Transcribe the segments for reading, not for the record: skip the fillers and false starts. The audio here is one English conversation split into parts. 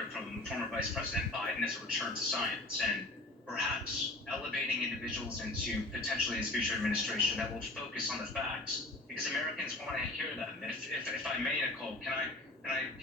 hear from former Vice President Biden is a return to science and perhaps elevating individuals into potentially his future administration that will focus on the facts, because Americans want to hear them. If I may, Nicole, can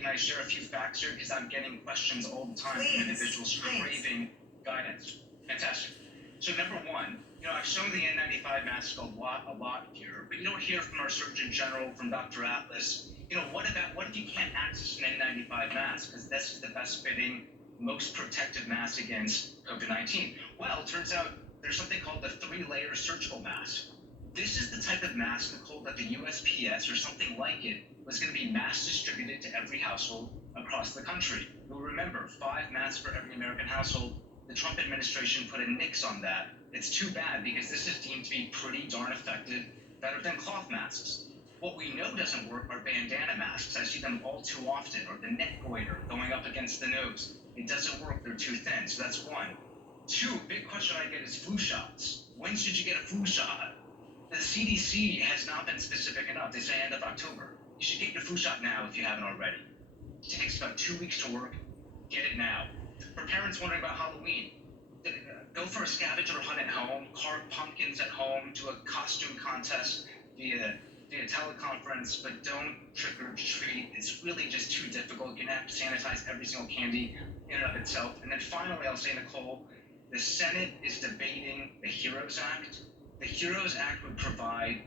I share a few facts here, because I'm getting questions all the time from individuals craving guidance. Fantastic. So number one, I've shown the N95 mask a lot here, but you don't hear from our Surgeon General, from Dr. Atlas. What if you can't access an N95 mask because this is the best fitting, most protective mask against COVID-19? Well, it turns out there's something called the 3-layer surgical mask. This is the type of mask, Nicole, that the USPS or something like it was going to be mass distributed to every household across the country. You'll remember 5 masks for every American household. The Trump administration put a nix on that. It's too bad, because this is deemed to be pretty darn effective, better than cloth masks. What we know doesn't work are bandana masks. I see them all too often, or the neck goiter going up against the nose. It doesn't work, they're too thin. So that's one. 2, big question I get is flu shots. When should you get a flu shot? The CDC has not been specific enough. They say end of October. You should get your flu shot now if you haven't already. It takes about 2 weeks to work. Get it now. For parents wondering about Halloween, go for a scavenger hunt at home, carve pumpkins at home, do a costume contest via teleconference, but don't trick or treat. It's really just too difficult. You're going to have to sanitize every single candy in and of itself. And then finally, I'll say, Nicole, the Senate is debating the HEROES Act. The HEROES Act would provide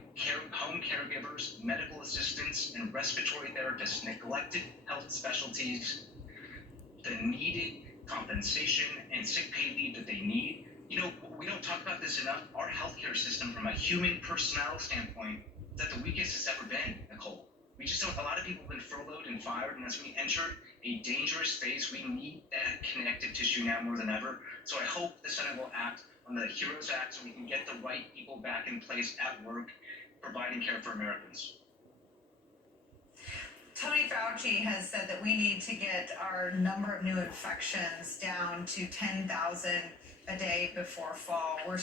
home caregivers, medical assistants, and respiratory therapists, neglected health specialties, the needed compensation and sick pay leave that they need. We don't talk about this enough. Our healthcare system, from a human personnel standpoint, is at the weakest it's ever been, Nicole. We just don't. A lot of people have been furloughed and fired, and as we enter a dangerous phase, we need that connective tissue now more than ever. So I hope the Senate will act on the HEROES Act so we can get the right people back in place at work, providing care for Americans. Tony Fauci has said that we need to get our number of new infections down to 10,000 a day before fall. We're